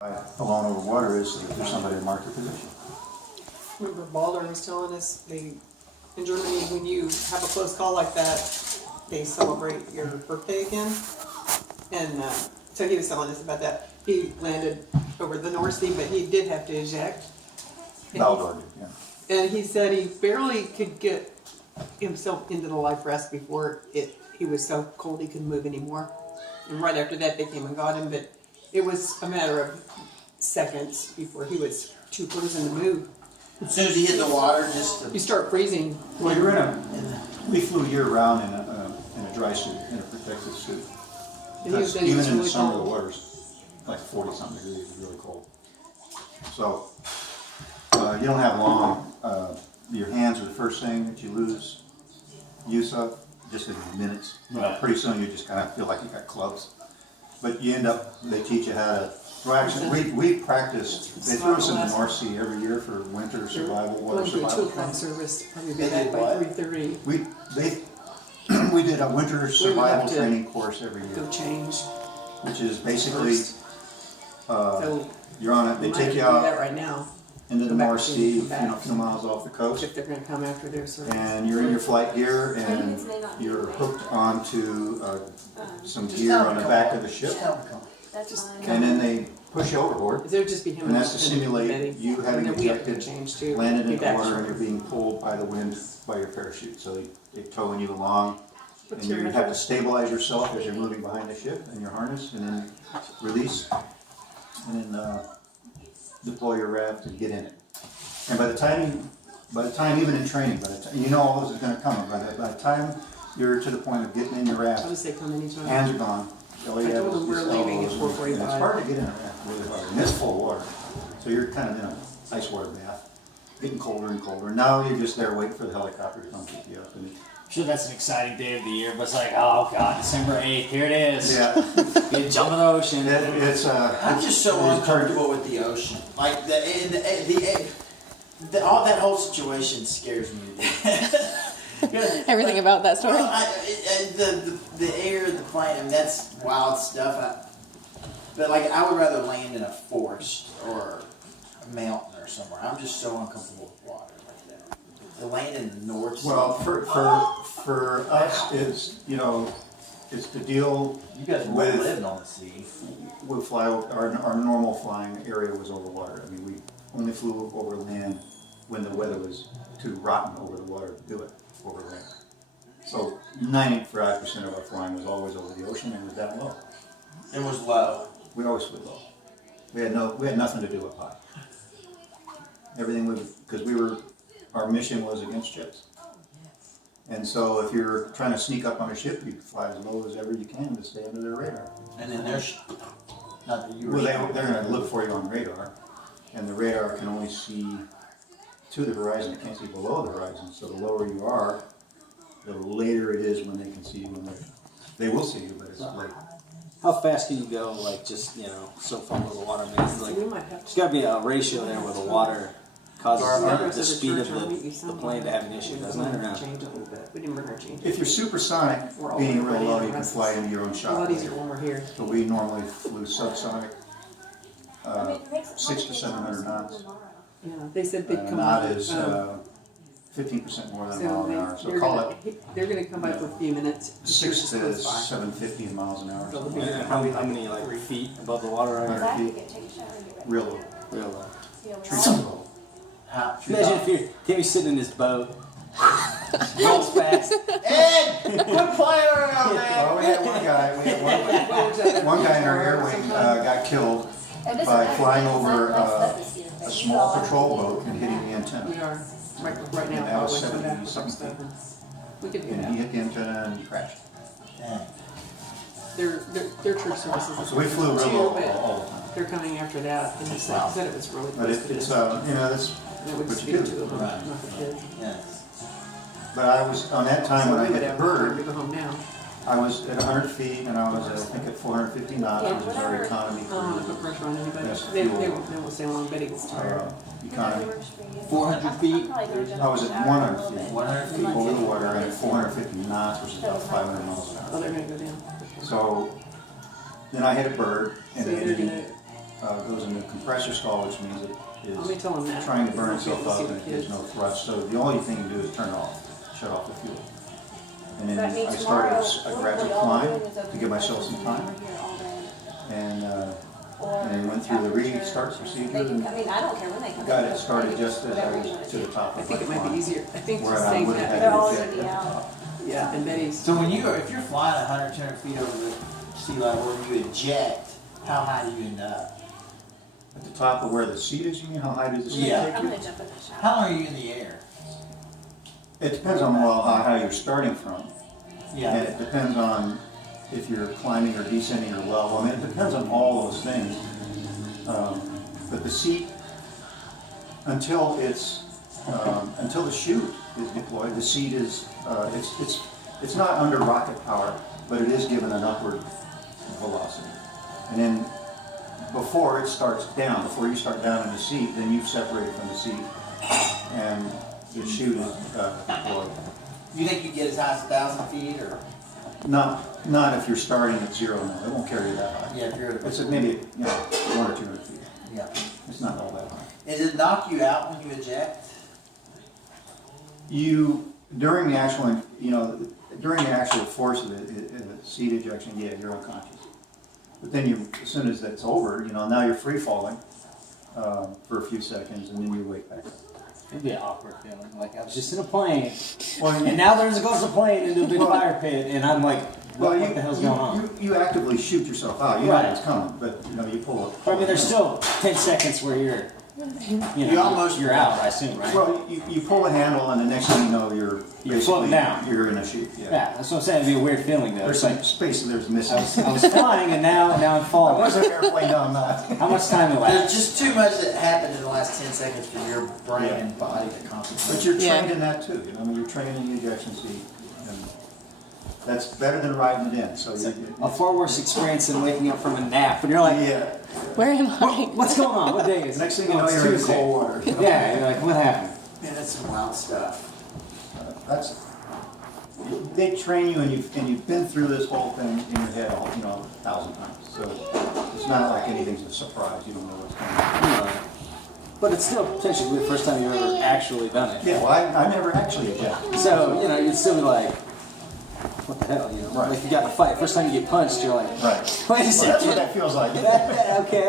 alone over water is that there's somebody to mark your position. Remember Balder was telling us, in Germany, when you have a close call like that, they celebrate your birthday again. And so he was telling us about that. He landed over the North Sea, but he did have to eject. Baldur, yeah. And he said he barely could get himself into the life rest before he was so cold he couldn't move anymore. And right after that, they came and got him, but it was a matter of seconds before he was too frozen to move. As soon as he hit the water, You start freezing. Well, we flew year round in a dry suit, in a protective suit. And he Because said he even was in the really summer, the cold. water's like 40-something degrees, it's really cold. So, you don't have long, your hands are the first thing that you lose use of, just in minutes. Right. Pretty soon you just kind of feel like you got clubs. But you end up, they teach you how to, well actually, we practice, they throw us in the North Sea every year for winter survival, water Going to a 2 survival. o'clock service, probably be They back did by what? 3:30. We did a winter survival to training course every Go year, change. which is basically, First. So you're on it, we they might take have you to do that out right now, into the Go back North to Sea, come you back. know, a few miles off the coast, if they're going to come after their service. and you're in your flight gear, and you're hooked onto some gear on the back of the ship, That's fine. and then they push you overboard, It would just be him and that's to and simulate Betty. you having And then we have to ejected, change too. landed in Be the back water, and short. you're being pulled by the wind by your parachute, so they're towing you along. And What's you your have to address? stabilize yourself as you're moving behind the ship in your harness, and then release, and then deploy your raft and get in it. And by the time even in training, you know all this is going to come. By the time you're to the point of getting in your I'll raft, just say come anytime. hands are gone. All you I have told is them we're just leaving at elbows, and 4:45. it's hard to get in a raft, really hard, and it's full of water. So you're kind of in an ice water bath, getting colder and colder. Now you're just there waiting for the helicopter to come pick you up. And Sure, that's an exciting day of the year, but it's like, oh god, December 8th, here it is. yeah, You jump in the ocean. it's I'm just so uncomfortable with the ocean. Like all that whole situation scares me. Everything about that story. Well, the air, the plane, I mean, that's wild stuff. But like, I would rather land in a forest or a mountain or somewhere. I'm just so uncomfortable with water like that. To land in the North Sea. well for us is is to deal you guys were with living on the sea. we fly our normal flying area was over water. I mean, we only flew over land when the weather was too rotten over the water to do it over land. So 95% of our flying was always over the ocean and was down low. It was low. We always flew low. We had nothing to do with high. Everything was because our mission was against jets. And so if you're trying to sneak up on a ship, you fly as low as ever you can to stay under their radar. And then there's not that you were. Well, they're going to look for you on radar, and the radar can only see to the horizon. It can't see below the horizon. So the lower you are, the later it is when they can see you. They will see you, but it's late. How fast can you go, like, just, so far with the water? I mean, it's like, We might have there's to. got to be a ratio there where the water causes Others the of speed of church will meet you the somewhere. plane to have an issue, doesn't it, or not? Change a little bit. We didn't bring our change. If you're supersonic, We're all being already real low, in you can the fly into your own It's a shot. lot easier when we're here. But we normally flew subsonic, 600 to 700 knots. Yeah, they said they'd A come knot up. is 15% more than a mile So an hour. So they're call gonna, it they're gonna come by for a few minutes. 6 to Close by. 750 miles an hour. So something it'll like be- And how many, like, feet above the water are you? 100 feet, real low. Real low. Tree top low. Imagine if you're Tammy's sitting in this boat, rolls fast. Ed, quit playing around, man. Well, we had one guy in our air wing got killed by flying over a small patrol boat and hitting the We antenna. are, right now, And that was probably coming back 70-something from We could do And he that. hit the antenna and crashed. Their church services. So we flew real too, low but all the time. They're coming after that, and they said it was really But close to it's, this. that's And it would what just you be do. the two of them, Right. not the kids. Yes. But I was, on that time when I So we hit would the have time bird, to go home now. I was at 100 feet and I was, I think, at 450 knots, which is our economy I don't want to put cruise. pressure on anybody. Yes, They fuel. won't say long, Betty gets tired. Economy. 400 feet? I was at 100 feet. 100 feet. Over the water and at 450 knots, which is about 500 miles an Oh, hour. they're gonna go down. So then I hit a bird and So they're then gonna, goes into compressor stall, which means it Let me is tell him that. trying to burn We'll itself see up what and he there's is. no thrust. So the only thing to do is turn it off, shut off the fuel. And then That means I started tomorrow, a gradual all we're climb doing is to open give myself the some doors time, and we're here all day. and went through the restart They procedure can, and I mean, I don't care when they come. got in, it started just as I whatever you wanna was to do. the top I of think my it might be climb, easier. I think where just I saying would have that. had They're to all eject gonna be at the out. top. Yeah, and Betty's. So if you're flying 100, 200 feet over the sea level and you eject, how high do you end up? At the top of where the seat is, you mean, how high does the seat Yeah. take I'm you? gonna jump in the shower. How long are you in the air? It depends on, well, how high you're starting from. And Yeah. it depends on if you're climbing or descending your level. I mean, it depends on all those things. But the seat, until the chute is deployed, the seat is, it's not under rocket power, but it is given an upward velocity. And then before it starts down, before you start down in the seat, then you separate from the seat and the chute is deployed. You think you get as high as 1,000 feet or? Not if you're starting at zero now, it won't carry you that high. Yeah, if you're. It's at maybe, 100 or 200 feet. Yeah. It's not all that high. Does it knock you out when you eject? During the actual, during the actual force of the seat ejection, yeah, you're unconscious. But then as soon as that's over, now you're free falling for a few seconds and then you wake back up. It'd be an awkward feeling. Like I was just in a plane, Well, and now there's goes the plane into a big fire pit, and I'm like, what the hell's going on? You actively shoot yourself out. You know Right. it's coming, but you pull it. I mean, there's still 10 seconds where You almost- you're out. I assume, right? Well, you pull a handle and the next thing you know, you're floating basically- down. You're in a chute. Yeah, that's what I'm saying. It'd be a weird feeling though. There's It's like some space there's missing. I was flying, and now I'm I falling. was an airplane, no, I'm not. How much time There's elapsed? just too much that happened in the last 10 seconds for your brain Yeah. and body to concentrate. But you're Yeah. trained in that too, you're trained in the ejection seat. And that's better than riding it in, so A far worse experience than waking up from a nap. When you're like, yeah. Where am I? what's going on? What day is it? Next thing you Oh, know, it's you're in Tuesday. cold water. Yeah, you're like, what happened? Man, that's some wild stuff. That's, they train you and you've been through this whole thing in your head, 1,000 times. So it's not like anything's a surprise, you don't know what's coming. But it's still potentially the first time you've ever actually done it. Yeah, well, I never actually ejected. So, you'd still be like, what the hell, Right. Like you got in a fight, first time you get punched, you're like, Right. wait a Well, that's what second. that feels like. Okay.